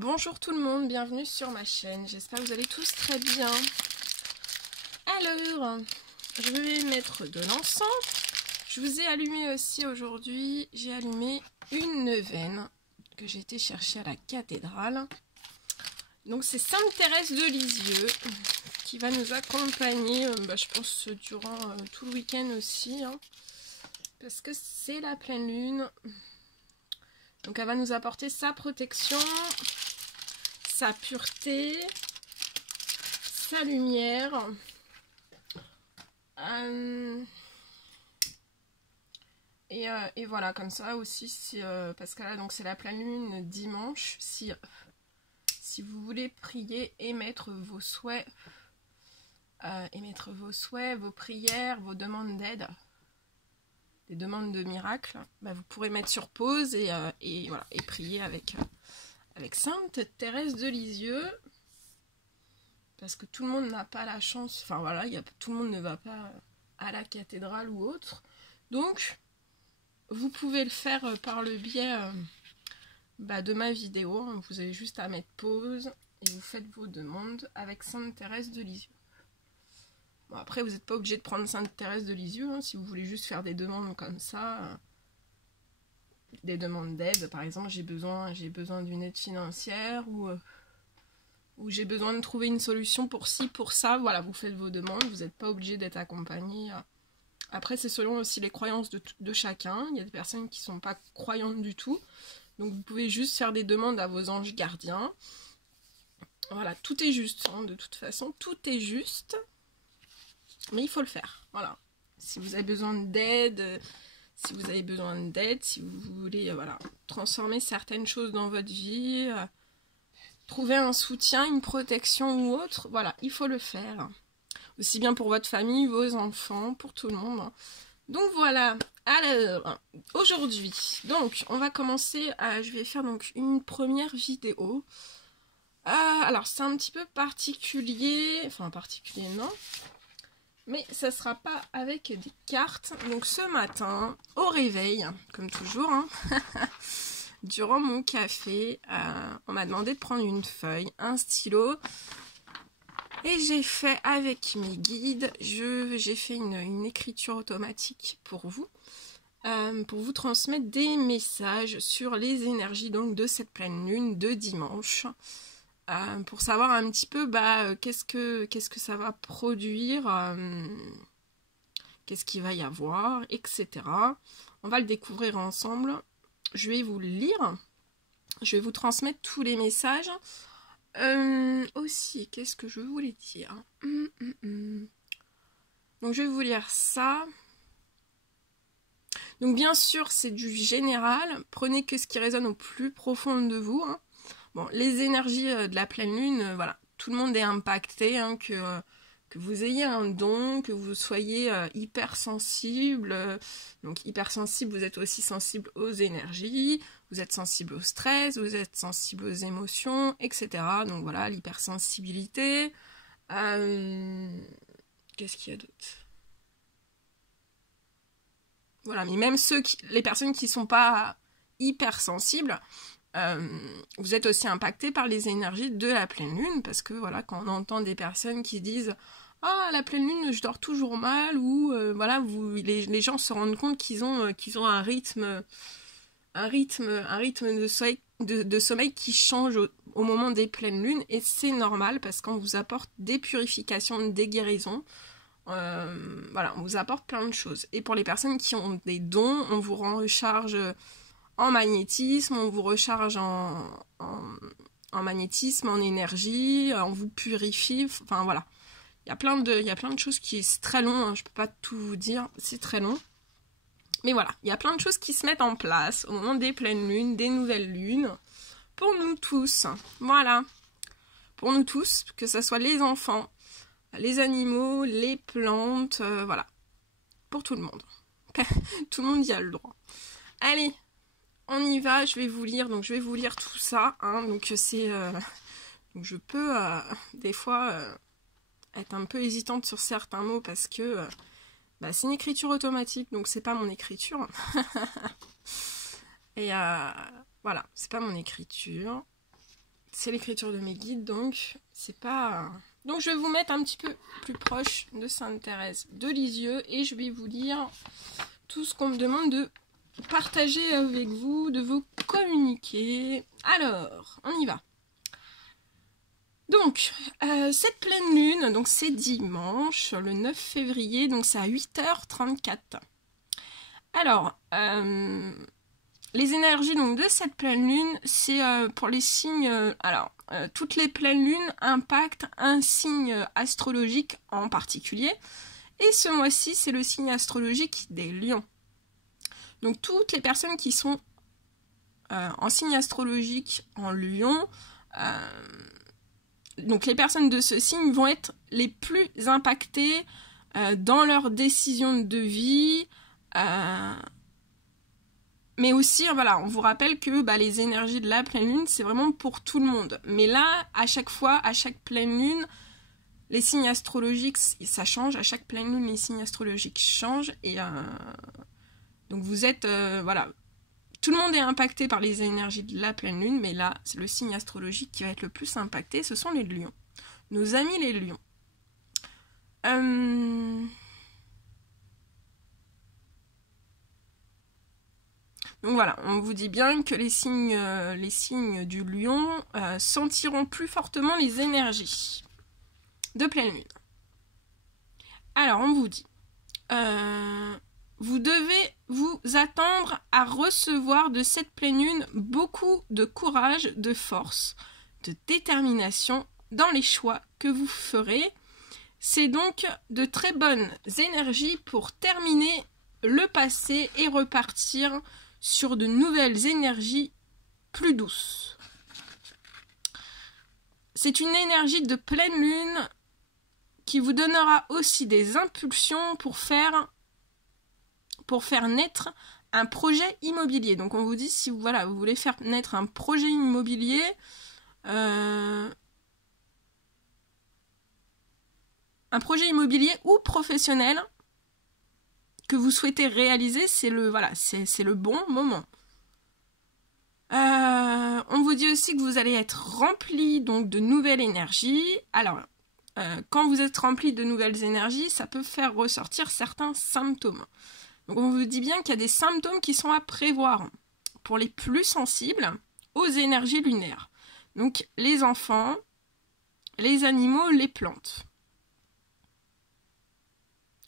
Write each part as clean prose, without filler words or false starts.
Bonjour tout le monde, bienvenue sur ma chaîne, j'espère que vous allez tous très bien. Alors, je vais mettre de l'encens. Je vous ai allumé aussi aujourd'hui, j'ai allumé une neuvaine que j'ai été chercher à la cathédrale. Donc c'est Sainte Thérèse de Lisieux qui va nous accompagner, je pense, durant tout le week-end aussi, hein, parce que c'est la pleine lune. Donc elle va nous apporter sa protection, sa pureté, sa lumière. Et voilà, comme ça aussi, si, parce que là, donc c'est la pleine lune dimanche. Si vous voulez prier, émettre vos souhaits, vos prières, vos demandes d'aide, des demandes de miracles, vous pourrez mettre sur pause et voilà, et prier avec Sainte Thérèse de Lisieux, parce que tout le monde n'a pas la chance, enfin voilà, tout le monde ne va pas à la cathédrale ou autre, donc vous pouvez le faire par le biais de ma vidéo, hein. Vous avez juste à mettre pause et vous faites vos demandes avec Sainte Thérèse de Lisieux. Bon, après, vous n'êtes pas obligé de prendre Sainte Thérèse de Lisieux, hein, si vous voulez juste faire des demandes comme ça, des demandes d'aide, par exemple, j'ai besoin d'une aide financière, ou j'ai besoin de trouver une solution pour ci, pour ça, voilà, vous faites vos demandes, vous n'êtes pas obligé d'être accompagné. Après, c'est selon aussi les croyances de chacun, il y a des personnes qui ne sont pas croyantes du tout, donc vous pouvez juste faire des demandes à vos anges gardiens. Voilà, tout est juste, hein, de toute façon, tout est juste. Mais il faut le faire, voilà. Si vous avez besoin d'aide, si vous voulez voilà, transformer certaines choses dans votre vie, trouver un soutien, une protection ou autre, voilà, il faut le faire. Aussi bien pour votre famille, vos enfants, pour tout le monde. Donc voilà, alors, aujourd'hui, donc on va commencer, je vais faire donc une première vidéo. Alors c'est un petit peu particulier, enfin particulier non, mais ça sera pas avec des cartes. Donc ce matin, au réveil, comme toujours, hein, durant mon café, on m'a demandé de prendre une feuille, un stylo, et j'ai fait avec mes guides, j'ai fait une écriture automatique pour vous transmettre des messages sur les énergies donc de cette pleine lune de dimanche. Pour savoir un petit peu qu'est-ce que ça va produire, qu'est-ce qu'il va y avoir, etc. On va le découvrir ensemble. Je vais vous le lire. Je vais vous transmettre tous les messages. Aussi, qu'est-ce que je voulais dire? Donc je vais vous lire ça. Donc bien sûr, c'est du général. Prenez que ce qui résonne au plus profond de vous, hein. Bon, les énergies de la pleine lune, voilà, tout le monde est impacté, hein, que vous ayez un don, que vous soyez hypersensible. Donc hypersensible, vous êtes aussi sensible aux énergies, vous êtes sensible au stress, vous êtes sensible aux émotions, etc. Donc voilà, l'hypersensibilité. Qu'est-ce qu'il y a d'autre? Voilà, mais même les personnes qui ne sont pas hypersensibles, vous êtes aussi impacté par les énergies de la pleine lune, parce que voilà, quand on entend des personnes qui disent « Ah, la pleine lune, je dors toujours mal », ou voilà, les gens se rendent compte qu'ils ont un rythme de sommeil qui change au moment des pleines lunes, et c'est normal, parce qu'on vous apporte des purifications, des guérisons. Voilà, on vous apporte plein de choses. Et pour les personnes qui ont des dons, on vous recharge en magnétisme, on vous recharge en magnétisme, en énergie, on vous purifie, enfin voilà. Il y a plein de choses c'est très long, hein, je peux pas tout vous dire, c'est très long. Mais voilà, il y a plein de choses qui se mettent en place au moment des pleines lunes, des nouvelles lunes, pour nous tous. Voilà. Pour nous tous, que ce soit les enfants, les animaux, les plantes, voilà. Pour tout le monde. Tout le monde y a le droit. Allez, on y va, je vais vous lire tout ça, hein. Donc c'est donc je peux des fois être un peu hésitante sur certains mots, parce que c'est une écriture automatique, donc c'est pas mon écriture. Et voilà, c'est pas mon écriture. c'est l'écriture de mes guides, donc c'est pas... Donc je vais vous mettre un petit peu plus proche de Sainte Thérèse de Lisieux et je vais vous lire tout ce qu'on me demande de partager avec vous, de vous communiquer. Alors, on y va. Donc, cette pleine lune, donc c'est dimanche, le 9 février, donc c'est à 8h34. Alors, les énergies donc, de cette pleine lune, c'est pour les signes... toutes les pleines lunes impactent un signe astrologique en particulier. Et ce mois-ci, c'est le signe astrologique des lions. Donc, toutes les personnes qui sont en signe astrologique en lion... donc les personnes de ce signe vont être les plus impactées dans leurs décisions de vie, mais aussi, voilà, on vous rappelle que les énergies de la pleine lune, c'est vraiment pour tout le monde. Mais là, à chaque fois, à chaque pleine lune, les signes astrologiques, ça change. À chaque pleine lune, les signes astrologiques changent. Et donc vous êtes, voilà, tout le monde est impacté par les énergies de la pleine lune, mais là, c'est le signe astrologique qui va être le plus impacté, ce sont les lions. Nos amis les lions. Donc voilà, on vous dit bien que les signes du lion sentiront plus fortement les énergies de pleine lune. Alors, on vous dit... vous devez vous attendre à recevoir de cette pleine lune beaucoup de courage, de force, de détermination dans les choix que vous ferez. C'est donc de très bonnes énergies pour terminer le passé et repartir sur de nouvelles énergies plus douces. C'est une énergie de pleine lune qui vous donnera aussi des impulsions pour faire naître un projet immobilier. Donc on vous dit, si vous voulez faire naître un projet immobilier, un projet immobilier ou professionnel que vous souhaitez réaliser, c'est le bon moment. On vous dit aussi que vous allez être rempli donc de nouvelles énergies. Alors, quand vous êtes rempli de nouvelles énergies, ça peut faire ressortir certains symptômes. Donc on vous dit bien qu'il y a des symptômes qui sont à prévoir pour les plus sensibles aux énergies lunaires. Donc les enfants, les animaux, les plantes.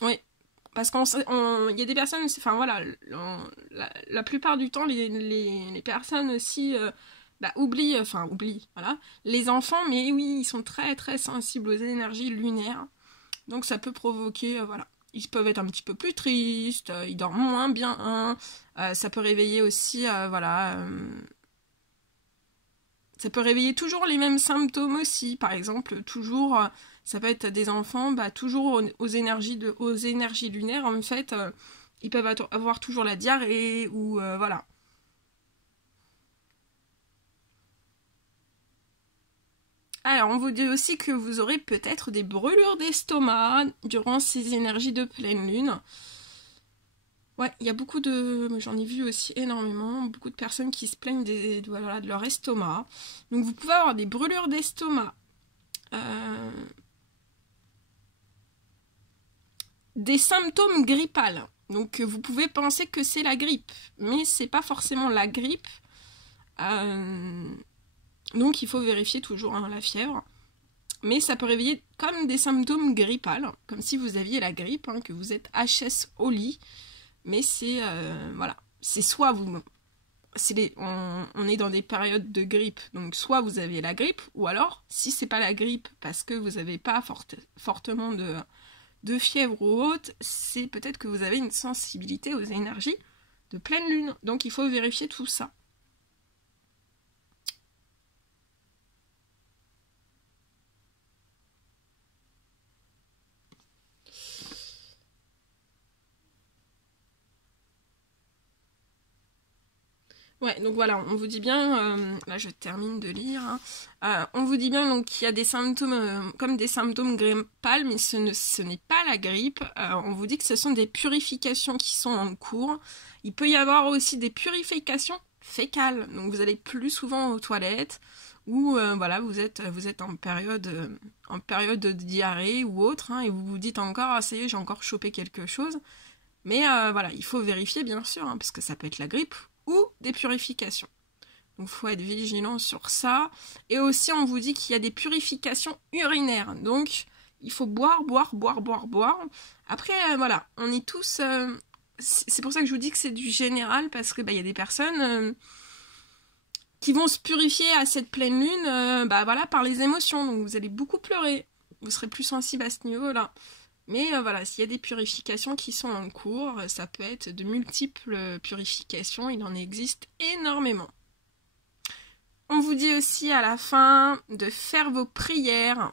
Oui, parce qu'il y a des personnes, enfin voilà, la plupart du temps, les personnes aussi oublient, voilà, les enfants, mais oui, ils sont très très sensibles aux énergies lunaires. Donc ça peut provoquer, voilà. Ils peuvent être un petit peu plus tristes, ils dorment moins bien, ça peut réveiller aussi, ça peut réveiller toujours les mêmes symptômes aussi, par exemple, toujours, ça peut être des enfants, toujours aux énergies lunaires, en fait, ils peuvent avoir toujours la diarrhée, ou voilà. Alors, on vous dit aussi que vous aurez peut-être des brûlures d'estomac durant ces énergies de pleine lune. Ouais, il y a beaucoup de... J'en ai vu aussi énormément, beaucoup de personnes qui se plaignent de leur estomac. Donc, vous pouvez avoir des brûlures d'estomac. Des symptômes grippales. Donc, vous pouvez penser que c'est la grippe, mais c'est pas forcément la grippe. Donc il faut vérifier toujours la fièvre. Mais ça peut réveiller comme des symptômes grippales, comme si vous aviez la grippe, que vous êtes HS au lit. Mais c'est, voilà, c'est soit vous... on est dans des périodes de grippe, donc soit vous avez la grippe, ou alors, si c'est pas la grippe, parce que vous n'avez pas fortement de fièvre ou autre, c'est peut-être que vous avez une sensibilité aux énergies de pleine lune. Donc il faut vérifier tout ça. Ouais, donc voilà, on vous dit bien, là je termine de lire, on vous dit bien donc qu'il y a des symptômes comme des symptômes grippales, mais ce n'est pas la grippe. On vous dit que ce sont des purifications qui sont en cours. Il peut y avoir aussi des purifications fécale, donc vous allez plus souvent aux toilettes, ou voilà, vous êtes en période de diarrhée ou autre, hein, et vous vous dites encore, ah ça y est, j'ai encore chopé quelque chose. Mais voilà, il faut vérifier bien sûr, hein, parce que ça peut être la grippe ou des purifications. Donc il faut être vigilant sur ça. Et aussi on vous dit qu'il y a des purifications urinaires, donc il faut boire. Après voilà, on est tous... c'est pour ça que je vous dis que c'est du général, parce que y a des personnes qui vont se purifier à cette pleine lune voilà, par les émotions. Donc vous allez beaucoup pleurer. Vous serez plus sensible à ce niveau-là. Mais voilà, s'il y a des purifications qui sont en cours, ça peut être de multiples purifications. Il en existe énormément. On vous dit aussi à la fin de faire vos prières,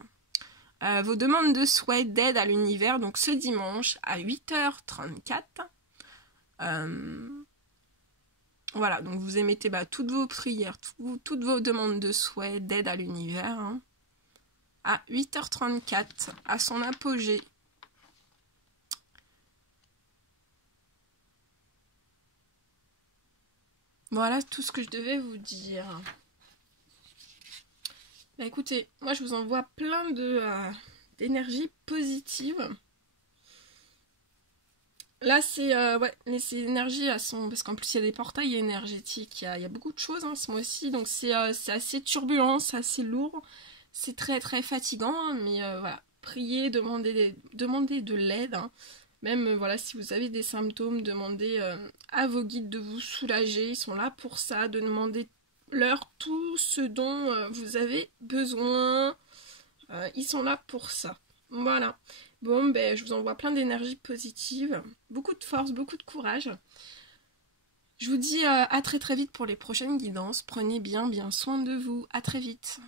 vos demandes de souhait d'aide à l'univers, donc ce dimanche à 8h34. Voilà, donc vous émettez toutes vos prières, toutes vos demandes de souhait d'aide à l'univers, hein, à 8h34, à son apogée. Voilà tout ce que je devais vous dire. Écoutez, moi je vous envoie plein d'énergie positive. Là, c'est ces énergies, elles sont... Parce qu'en plus, il y a des portails énergétiques, il y a beaucoup de choses hein, ce mois-ci, donc c'est assez turbulent, c'est assez lourd, c'est très très fatigant, hein, mais voilà, priez, demandez de l'aide, hein. Même voilà, si vous avez des symptômes, demandez à vos guides de vous soulager, ils sont là pour ça, de demander leur tout ce dont vous avez besoin, ils sont là pour ça, voilà. Bon, je vous envoie plein d'énergie positive, beaucoup de force, beaucoup de courage. Je vous dis à très très vite pour les prochaines guidances. Prenez bien soin de vous. À très vite.